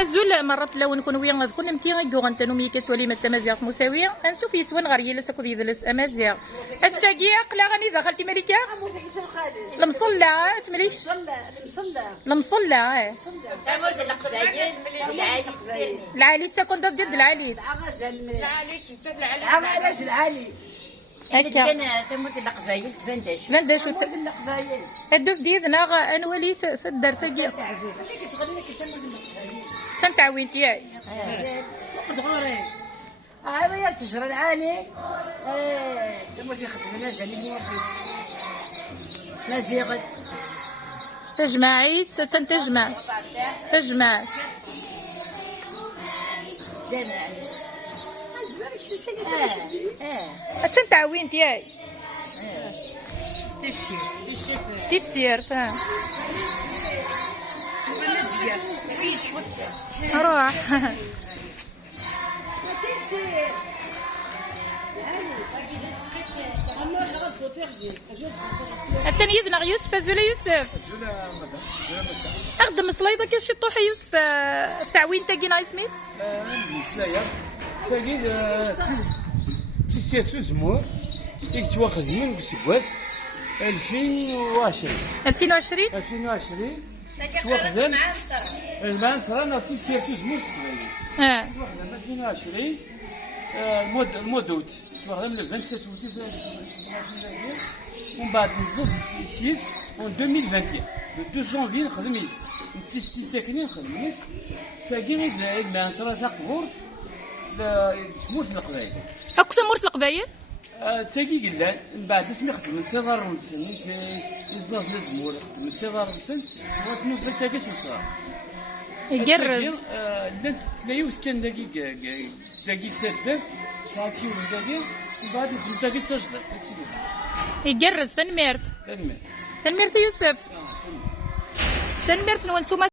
الزول مرات لو نكون ويا كنا متي غون تنو مي كتولي مت مزيغ مساويه نشوف يسوان غير يلس اكو يدلس امازيغ الساقيه قلا غني دخلتي ملكه المصلى تمليش المصلى العالي تكون ضد العالي علاش العالي هكا تموت القبايل تبندش الدوز ديالنا انولي سدر ثقيل تنتعوين تياي غوري هذا تشرى العالي تموت يخدم لنا جانب ناس يغد تجمعي تنتجمع تجمع تنتعوين تياي تيسير فاهم روح التاني يدنا يوسف الزولا يوسف اخدم صليضه كي شي طوح يوسف التعوين تاكي نايس ميس مسلايا تاكيد تيسير زمور يتواخذ من بسكواس 2020 2020 تواخذ المعنصرة أنا تيسير زمور تواخذ 2020 المود اوت تواخذ من 27 ومن بعد نزوف 6 en 2021 le 2 janvier نخدم يس نتيستي ساكنين نخدم يس تاكي المعنصرة تاع قبور تموت القبايل اكو تمورت القبايل تاكي قلان من بعد اسمي خدم سيدار نسن يزاف الزمور خدم سيدار نسن وتنوف تاكي سوسار يقرز لانت تلايوث كان دقيق تدف ساعتي ولا دقيق من بعد تاكي تسجل يقرز تنميرت تنمير تنميرت يوسف تنميرت نونسوما